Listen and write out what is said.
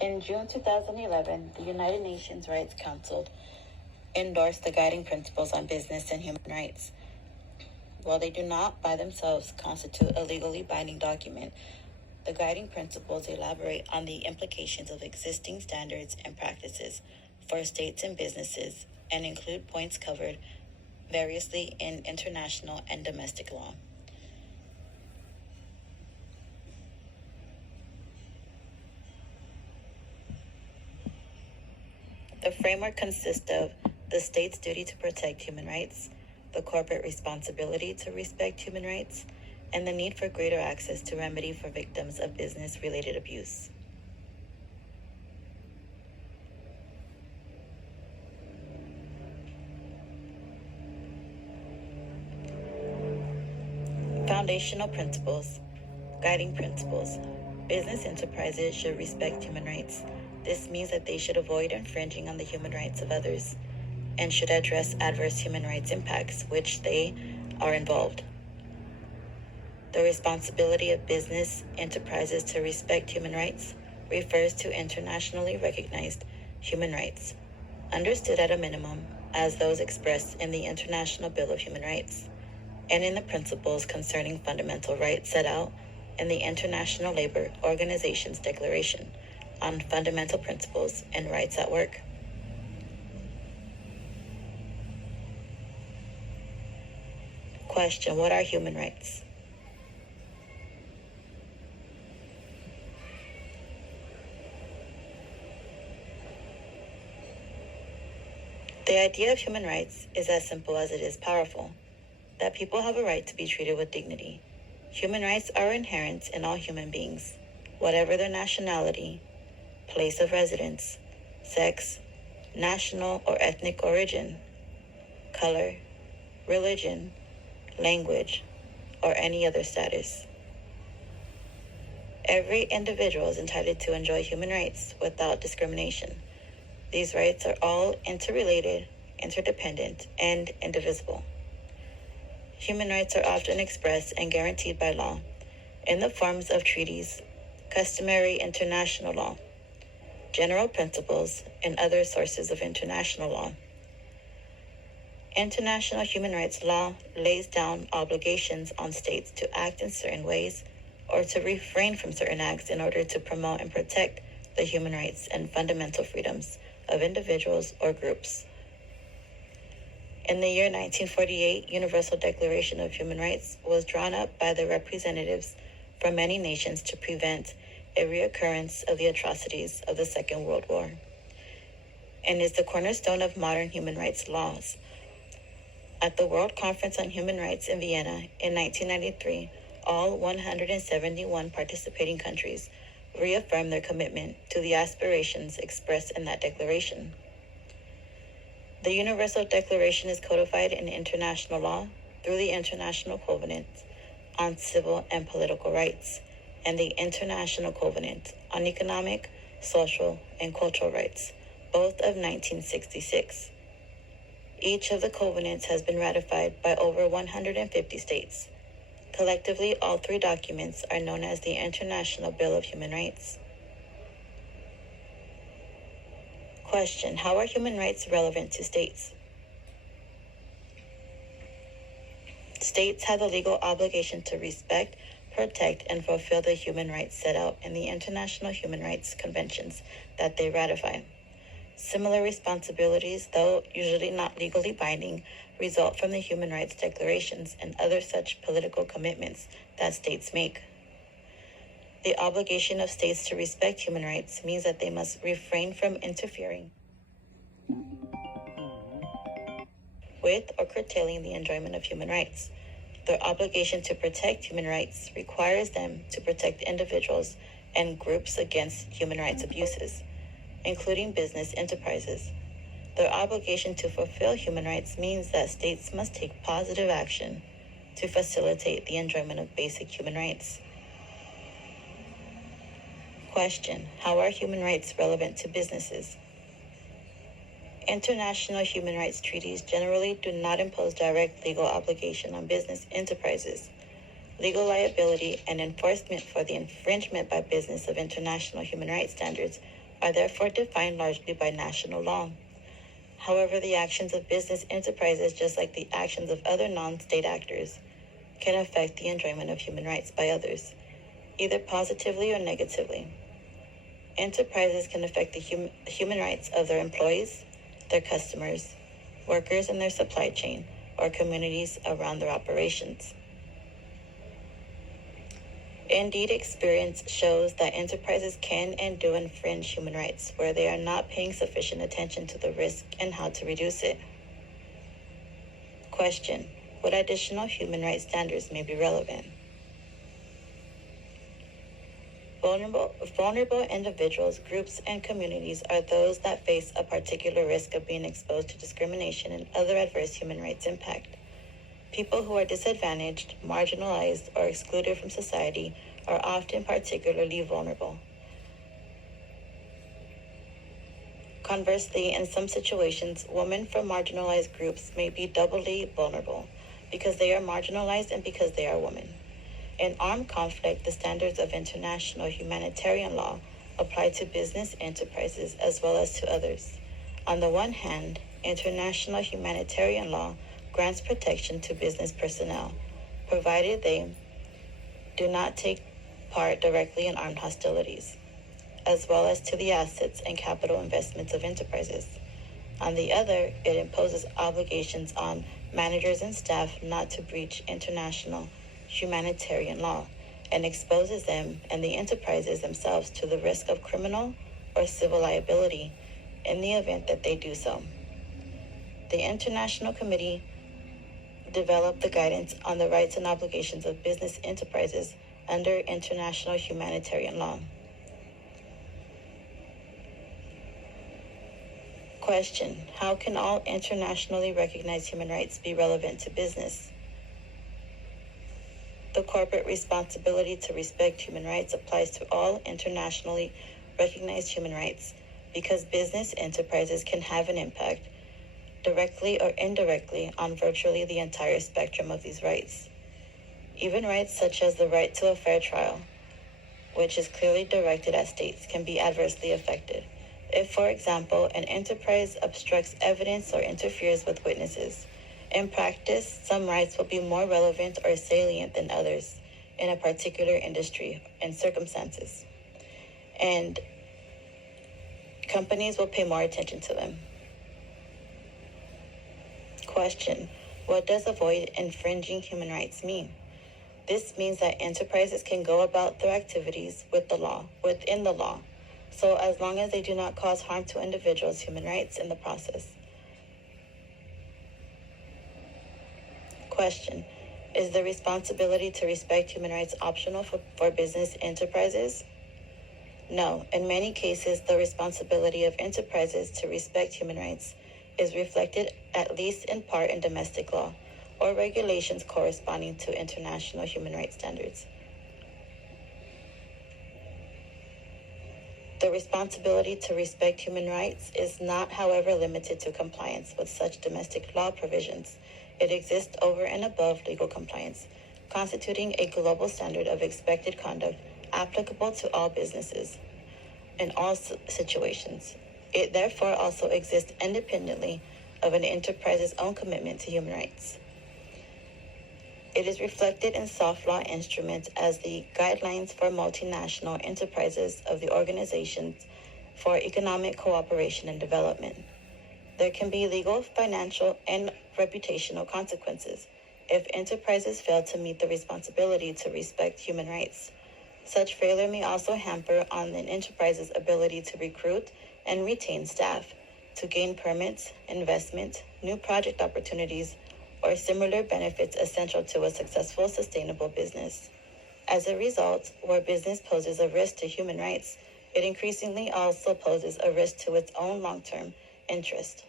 In June 2011, the United Nations Rights Council endorsed the Guiding Principles on Business and Human Rights. While they do not by themselves constitute a legally binding document, the Guiding Principles elaborate on the implications of existing standards and practices for states and businesses and include points covered variously in international and domestic law. The framework consists of the state's duty to protect human rights, the corporate responsibility to respect human rights, and the need for greater access to remedy for victims of business-related abuse. Foundational principles. Guiding principles. Business enterprises should respect human rights. This means that they should avoid infringing on the human rights of others and should address adverse human rights impacts which they are involved. The responsibility of business enterprises to respect human rights refers to internationally recognized human rights, understood at a minimum as those expressed in the International Bill of Human Rights and in the principles concerning fundamental rights set out in the International Labor Organization's Declaration on Fundamental Principles and Rights at Work. Question: what are human rights? The idea of human rights is as simple as it is powerful, that people have a right to be treated with dignity. Human rights are inherent in all human beings, whatever their nationality, place of residence, sex, national or ethnic origin, color, religion, language, or any other status. Every individual is entitled to enjoy human rights without discrimination. These rights are all interrelated, interdependent, and indivisible. Human rights are often expressed and guaranteed by law in the forms of treaties, customary international law, general principles, and other sources of international law. International human rights law lays down obligations on states to act in certain ways or to refrain from certain acts in order to promote and protect the human rights and fundamental freedoms of individuals or groups. In the year 1948, Universal Declaration of Human Rights was drawn up by the representatives from many nations to prevent a reoccurrence of the atrocities of the Second World War, and is the cornerstone of modern human rights laws. At the World Conference on Human Rights in Vienna in 1993, all 171 participating countries reaffirmed their commitment to the aspirations expressed in that declaration. The Universal Declaration is codified in international law through the International Covenant on Civil and Political Rights and the International Covenant on Economic, Social, and Cultural Rights, both of 1966. Each of the covenants has been ratified by over 150 states. Collectively, all three documents are known as the International Bill of Human Rights. Question: how are human rights relevant to states? States have the legal obligation to respect, protect, and fulfill the human rights set out in the International Human Rights Conventions that they ratify. Similar responsibilities, though usually not legally binding, result from the human rights declarations and other such political commitments that states make. The obligation of states to respect human rights means that they must refrain from interfering with or curtailing the enjoyment of human rights. Their obligation to protect human rights requires them to protect individuals and groups against human rights abuses, including business enterprises. Their obligation to fulfill human rights means that states must take positive action to facilitate the enjoyment of basic human rights. Question: how are human rights relevant to businesses? International human rights treaties generally do not impose direct legal obligation on business enterprises. Legal liability and enforcement for the infringement by business of international human rights standards are therefore defined largely by national law. However, the actions of business enterprises, just like the actions of other non-state actors, can affect the enjoyment of human rights by others, either positively or negatively. Enterprises can affect the human rights of their employees, their customers, workers in their supply chain, or communities around their operations. Indeed, experience shows that enterprises can and do infringe human rights where they are not paying sufficient attention to the risk and how to reduce it. Question: what additional human rights standards may be relevant? Vulnerable individuals, groups, and communities are those that face a particular risk of being exposed to discrimination and other adverse human rights impact. People who are disadvantaged, marginalized, or excluded from society are often particularly vulnerable. Conversely, in some situations, women from marginalized groups may be doubly vulnerable because they are marginalized and because they are women. In armed conflict, the standards of international humanitarian law apply to business enterprises as well as to others. On the one hand, international humanitarian law grants protection to business personnel, provided they do not take part directly in armed hostilities, as well as to the assets and capital investments of enterprises. On the other, it imposes obligations on managers and staff not to breach international humanitarian law and exposes them and the enterprises themselves to the risk of criminal or civil liability in the event that they do so. The International Committee developed the guidance on the rights and obligations of business enterprises under international humanitarian law. Question: how can all internationally recognized human rights be relevant to business? The corporate responsibility to respect human rights applies to all internationally recognized human rights because business enterprises can have an impact, directly or indirectly, on virtually the entire spectrum of these rights. Even rights such as the right to a fair trial, which is clearly directed at states, can be adversely affected. If, for example, an enterprise obstructs evidence or interferes with witnesses, in practice, some rights will be more relevant or salient than others in a particular industry and circumstances, and companies will pay more attention to them. Question: what does avoid infringing human rights mean? This means that enterprises can go about their activities within the law, so as long as they do not cause harm to individuals' human rights in the process. Question: is the responsibility to respect human rights optional for business enterprises? No. In many cases, the responsibility of enterprises to respect human rights is reflected at least in part in domestic law or regulations corresponding to international human rights standards. The responsibility to respect human rights is not, however, limited to compliance with such domestic law provisions. It exists over and above legal compliance, constituting a global standard of expected conduct applicable to all businesses in all situations. It therefore also exists independently of an enterprise's own commitment to human rights. It is reflected in soft law instruments as the Guidelines for Multinational Enterprises of the Organization for Economic Cooperation and Development. There can be legal, financial, and reputational consequences if enterprises fail to meet the responsibility to respect human rights. Such failure may also hamper on an enterprise's ability to recruit and retain staff, to gain permits, investment, new project opportunities, or similar benefits essential to a successful, sustainable business. As a result, where business poses a risk to human rights, it increasingly also poses a risk to its own long-term interest.